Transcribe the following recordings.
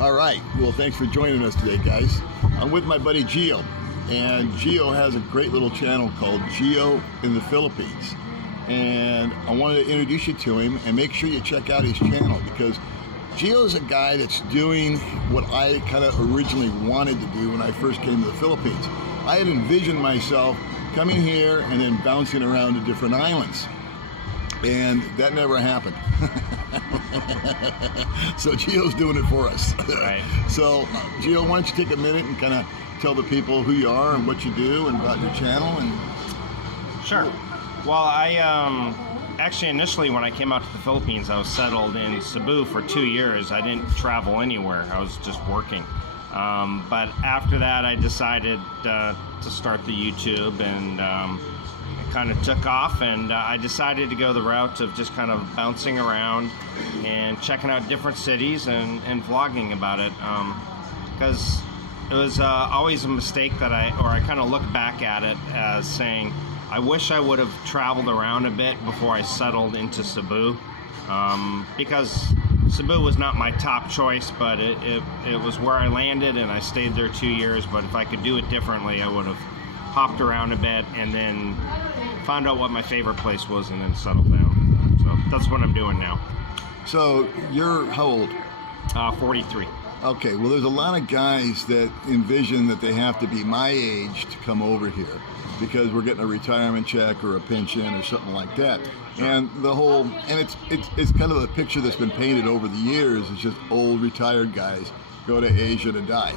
All right. Well, thanks for joining us today, guys. I'm with my buddy Gio, and Gio has a great little channel called Gio in the Philippines. And I wanted to introduce you to him and make sure you check out his channel, because Gio is a guy that's doing what I kind of originally wanted to do when I first came to the Philippines. I had envisioned myself coming here and then bouncing around to different islands. And that never happened. So Gio's doing it for us. Right. So Gio, why don't you take a minute and kind of tell the people who you are and what you do and about your channel? And Sure. Well, I actually initially when I came out to the Philippines, I was settled in Cebu for 2 years. I didn't travel anywhere. I was just working. But after that, I decided to start the YouTube, and it kind of took off, and I decided to go the route of just kind of bouncing around and checking out different cities and vlogging about it, because it was always a mistake that I kind of look back at it as saying, I wish I would have traveled around a bit before I settled into Cebu, because Cebu was not my top choice, but it was where I landed, and I stayed there 2 years. But if I could do it differently, I would have hopped around a bit and then found out what my favorite place was and then settled down. So that's what I'm doing now. so you're how old? 43. Okay, well, there's a lot of guys that envision that they have to be my age to come over here because we're getting a retirement check or a pension or something like that. And it's kind of a picture that's been painted over the years. It's just old retired guys go to Asia to die.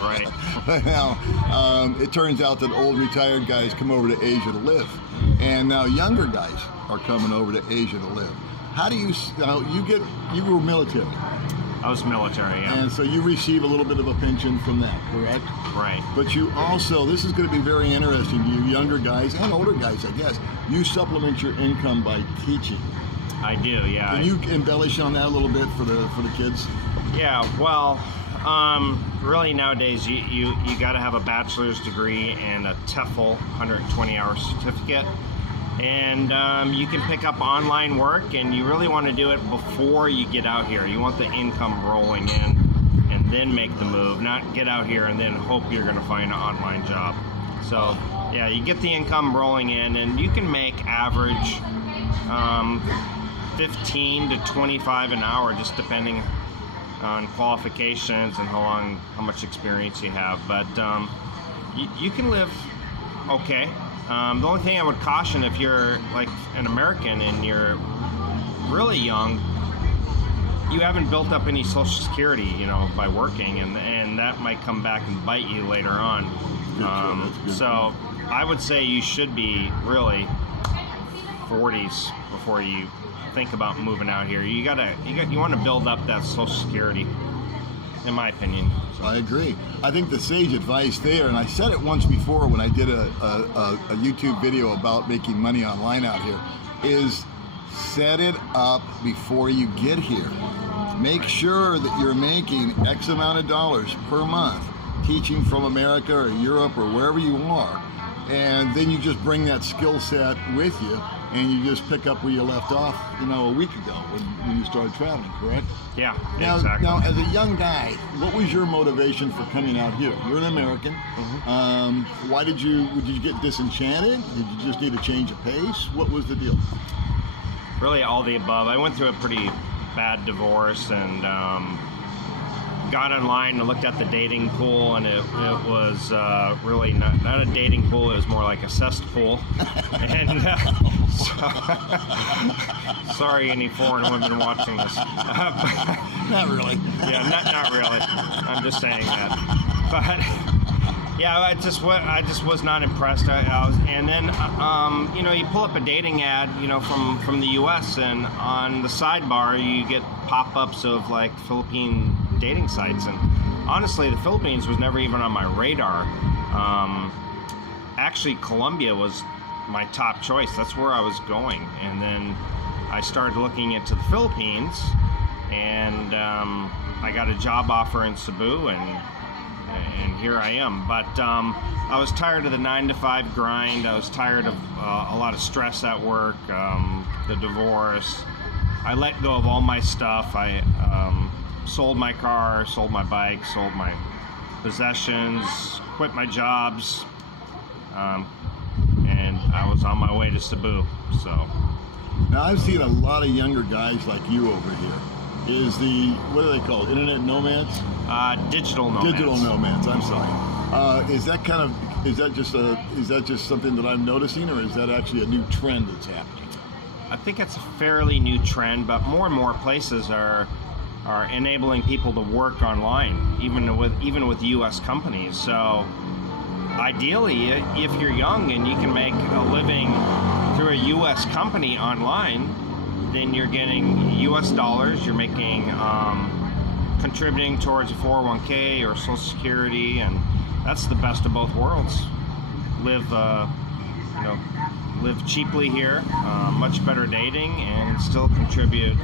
Right. But now, it turns out that old retired guys come over to Asia to live. And now younger guys are coming over to Asia to live. How do you, now you were military. I was military, yeah. And so you receive a little bit of a pension from that, correct? Right. But you also, this is going to be very interesting to you younger guys and older guys, I guess. You supplement your income by teaching. I do, yeah. Can you embellish on that a little bit for the kids? Yeah, well, really nowadays you got to have a bachelor's degree and a TEFL 120-hour certificate. And you can pick up online work, and you really want to do it before you get out here. You want the income rolling in and then make the move, not get out here and then hope you're going to find an online job. So yeah, you get the income rolling in, and you can make average 15 to 25 an hour, just depending on qualifications and how much experience you have. But you can live okay. The only thing I would caution, if you're like an American and you're really young, you haven't built up any Social Security, by working, and that might come back and bite you later on. So I would say you should be really 40s before you think about moving out here. You want to build up that Social Security, in my opinion. So. I agree. I think the sage advice there, and I said it once before when I did a YouTube video about making money online out here, is set it up before you get here. Make sure that you're making X amount of dollars per month teaching from America or Europe or wherever you are, and then you just bring that skill set with you, and you just pick up where you left off, a week ago when you started traveling, correct? Yeah, exactly. exactly. Now, as a young guy, what was your motivation for coming out here? You're an American. Mm-hmm. Why did you get disenchanted? Did you just need a change of pace? What was the deal? Really all the above. I went through a pretty bad divorce, and got online and looked at the dating pool, and it was really not a dating pool. It was more like a cesspool. And sorry, any foreign women watching this. Not really. Yeah, not really. I'm just saying that. But yeah, I just was not impressed. And then you pull up a dating ad, from the U.S., and on the sidebar you get pop-ups of like Philippine dating sites, and honestly, the Philippines was never even on my radar. Actually, Colombia was my top choice. That's where I was going, and then I started looking into the Philippines, and I got a job offer in Cebu, and here I am. But I was tired of the 9-to-5 grind. I was tired of a lot of stress at work, the divorce. I let go of all my stuff. sold my car, sold my bike, sold my possessions, quit my jobs, and I was on my way to Cebu. So now I've seen a lot of younger guys like you over here. What are they called? Internet nomads? Digital nomads. Digital nomads. I'm sorry. Is that just something that I'm noticing, or is that actually a new trend that's happening? I think it's a fairly new trend, but more and more places are enabling people to work online, even with U.S. companies. So ideally, if you're young and you can make a living through a U.S. company online, then you're getting U.S. dollars. You're making contributing towards a 401k or Social Security, and that's the best of both worlds. Live cheaply here, much better dating, and still contribute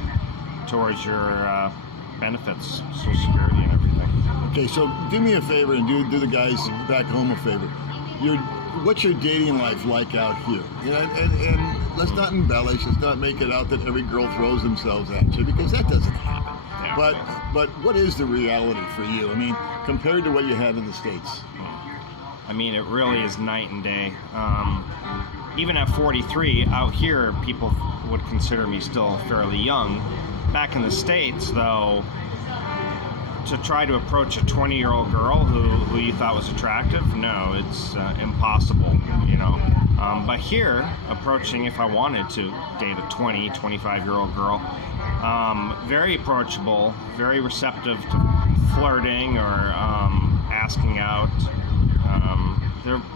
towards your benefits, Social Security and everything. Okay, so do me a favor and do the guys back home a favor. What's your dating life like out here? And let's not embellish. Let's not make it out that every girl throws themselves at you, because that doesn't happen. Yeah. But what is the reality for you? I mean, compared to what you have in the States? I mean, it really is night and day. Even at 43, out here, people would consider me still fairly young. Back in the States, though, to try to approach a 20-year-old girl who you thought was attractive, no, it's impossible, But here, approaching, if I wanted to date a 20, 25-year-old girl, very approachable, very receptive to flirting or asking out.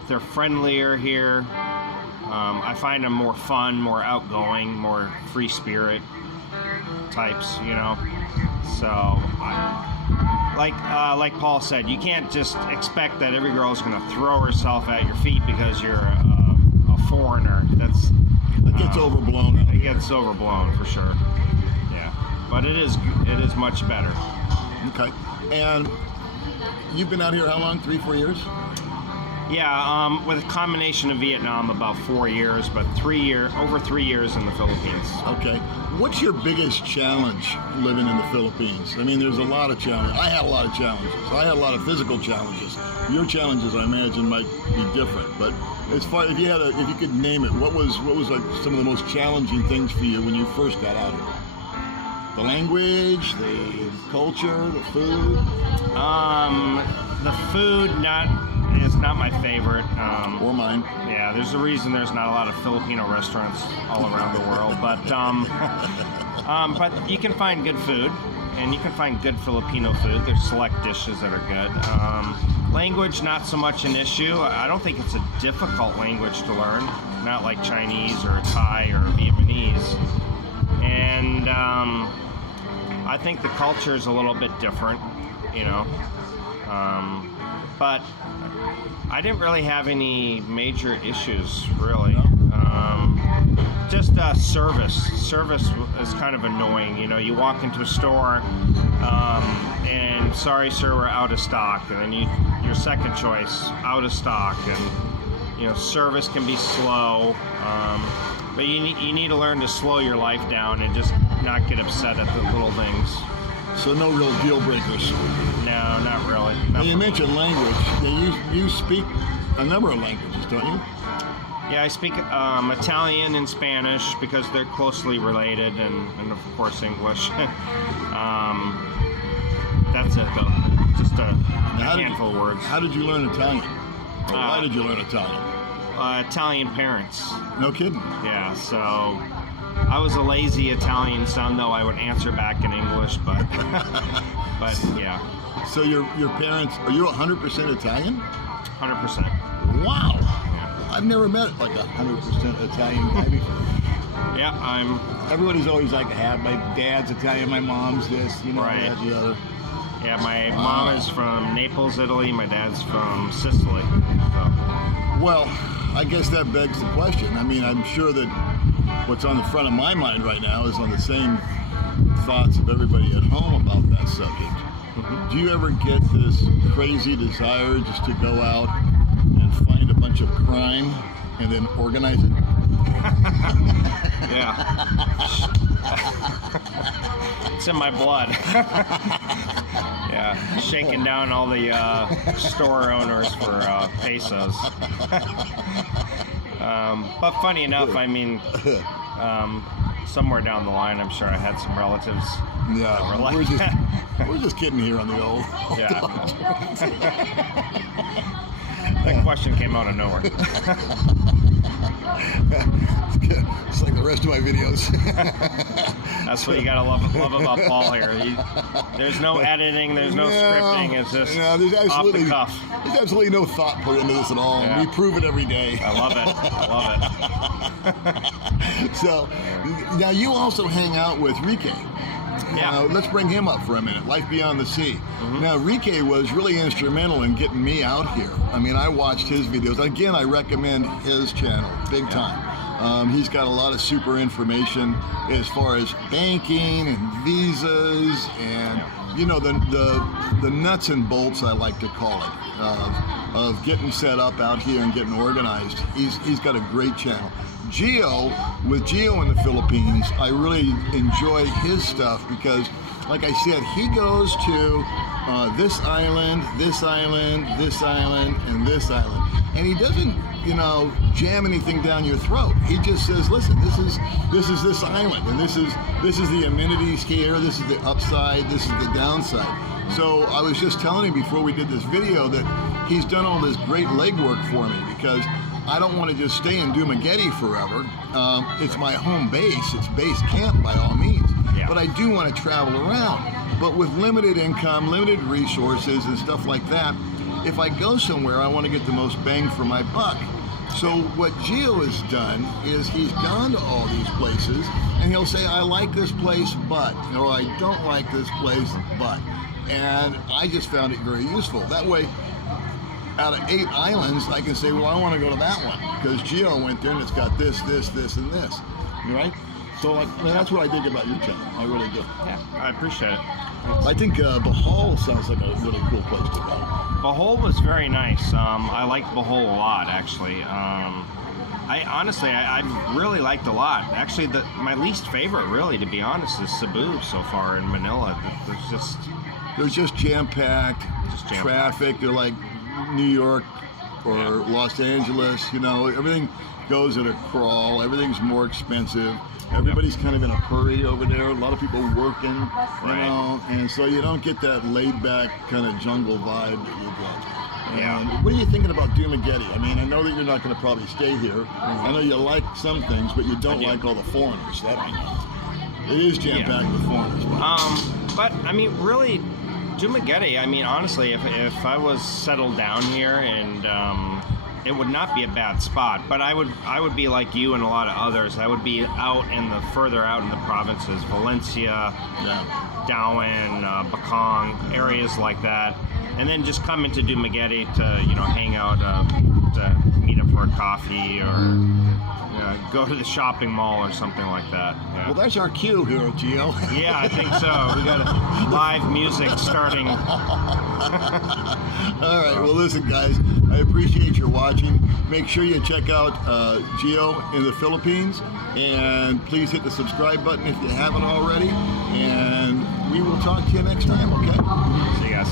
They're friendlier here. I find them more fun, more outgoing, more free spirit types, So, like Paul said, you can't just expect that every girl is going to throw herself at your feet because you're a foreigner. That gets overblown. It gets overblown for sure. Yeah, but it is much better. Okay, and you've been out here how long? 3-4 years? Yeah, with a combination of Vietnam, about 4 years, but over 3 years in the Philippines. Okay. What's your biggest challenge living in the Philippines? I mean, there's a lot of challenges. I had a lot of challenges. I had a lot of physical challenges. Your challenges, I imagine, might be different. But as far if you could name it, what was like some of the most challenging things for you when you first got out here? The language, the culture, the food. The food is not my favorite. Or mine. Yeah, there's a reason there's not a lot of Filipino restaurants all around the world, but you can find good food, and you can find good Filipino food. There's select dishes that are good. Language, not so much an issue. I don't think it's a difficult language to learn, not like Chinese or Thai or Vietnamese. And I think the culture is a little bit different, but I didn't really have any major issues, really. Just service. Service is kind of annoying. You walk into a store and, sorry, sir, we're out of stock. And then your second choice, out of stock. And, service can be slow. But you need to learn to slow your life down and just not get upset at the little things. So no real deal breakers? No, not really. Now you mentioned language. You speak a number of languages, don't you? Yeah, I speak Italian and Spanish because they're closely related, and of course English. That's it, though. Just a handful of words. How did you learn Italian? Or why did you learn Italian? Italian parents. No kidding? Yeah, so I was a lazy Italian son, though I would answer back in English, but yeah. So your parents, are you 100% Italian? 100%. Wow. Yeah. I've never met like a 100% Italian guy before. Yeah, Everybody's always like, my dad's Italian, my mom's this, right. That, the other. Yeah, my mom is from Naples, Italy. My dad's from Sicily. So. Well, I guess that begs the question. I mean, I'm sure that what's on the front of my mind right now is on the same thoughts of everybody at home about that subject. Mm-hmm. Do you ever get this crazy desire just to go out and find a bunch of crime and then organize it? Yeah. It's in my blood. Yeah, shaking down all the store owners for pesos. But funny enough, I mean, somewhere down the line, I'm sure I had some relatives. Yeah, like we're just kidding here on the old. Yeah. That question came out of nowhere. It's like the rest of my videos. That's what you gotta love about Paul here. There's no editing, there's no scripting. It's just there's off the cuff. There's absolutely no thought put into this at all. Yeah. We prove it every day. I love it. I love it. So now you also hang out with Rike. Yeah. Let's bring him up for a minute. Life Beyond the Sea. Mm-hmm. Now, Rike was really instrumental in getting me out here. I mean, I watched his videos. Again, I recommend his channel big time. He's got a lot of super information as far as banking and visas and you know the nuts and bolts, I like to call it, of getting set up out here and getting organized. He's got a great channel. With Gio in the Philippines, I really enjoy his stuff because, like I said, he goes to this island, this island, this island, and this island, and he doesn't, jam anything down your throat. He just says, "Listen, this is this island, and this is the amenities here. This is the upside. This is the downside." So I was just telling him before we did this video that he's done all this great legwork for me because I don't want to just stay in Dumaguete forever. It's my home base. It's base camp by all means. Yeah. But I do want to travel around. But with limited income, limited resources, and stuff like that, if I go somewhere, I want to get the most bang for my buck. So what Gio has done is he's gone to all these places, and he'll say, "I like this place, but," or "I don't like this place, but." And I just found it very useful. That way, out of 8 islands, I can say, well, I want to go to that one because Gio went there and it's got this, this, this, and this. Right? So, that's what I think about your channel. I really do. Yeah, I appreciate it. I think Bohol sounds like a really cool place to go. Bohol was very nice. I liked Bohol a lot, actually. I really liked a lot. Actually, my least favorite, really, to be honest, is Cebu so far in Manila. There's just jam-packed traffic. They're like New York or Los Angeles. Everything goes at a crawl. Everything's more expensive. Everybody's kind of in a hurry over there. A lot of people working, and so you don't get that laid-back kind of jungle vibe that you get. And what are you thinking about Dumaguete? I mean, I know that you're not going to probably stay here. I know you like some things, but you don't like all the foreigners. That I know. It is jam-packed with foreigners. But I mean, really, Dumaguete. I mean, honestly, if I was settled down here and it would not be a bad spot, but I would be like you and a lot of others. I would be further out in the provinces, Valencia, Darwin, Bacong, areas like that, and then just come into Dumaguete to hang out, to meet up for a coffee or go to the shopping mall or something like that. Yeah. Well, that's our cue here, Gio. Yeah, I think so. We got live music starting. All right. Well, listen, guys. I appreciate your watching. Make sure you check out Gio in the Philippines, and please hit the subscribe button if you haven't already. And we will talk to you next time. Okay? See you guys.